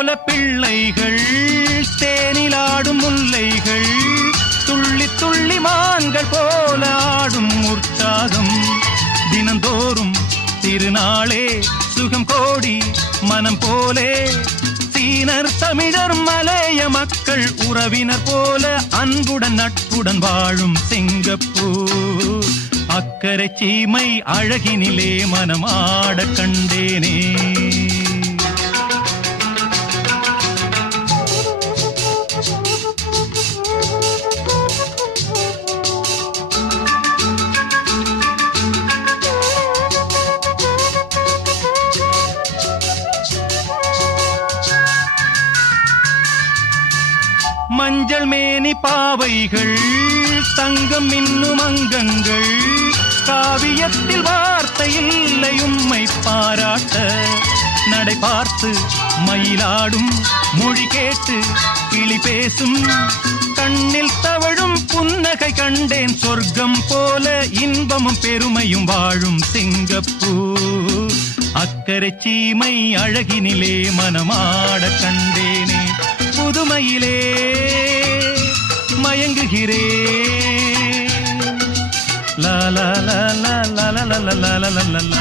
போல பிள்ளைகள் தேனிலாடும் முல்லைகள் துள்ளி துள்ளி மான்கள் போல ஆடும் உற்சாகம் தினந்தோறும் திருநாளே சுகம் கோடி மனம் போலே சீனர் தமிழர் மலைய மக்கள் உறவினர் போல அன்புடன் நட்புடன் வாழும் சிங்கப்பூர் அக்கரை சீமை அழகினிலே மனமாட கண்டேனே. மஞ்சள் மேனி பாவைகள் தங்கம் இன்னும் அங்கங்கள் காவியத்தில் வார்த்தை இல்லை உம்மை பாராட்ட நடை பார்த்து மயிலாடும் மொழி கேட்டு கிளி பேசும் கண்ணில் தவழும் புன்னகை கண்டேன் சொர்க்கம் போல இன்பமும் பெருமையும் வாழும் சிங்கப்பூர் அக்கரை சீமை அழகினிலே மனமாட கண்டேனே. புதுமையிலே மயங்குகிறே லா லா லா லா லா லா லா லா லா லா.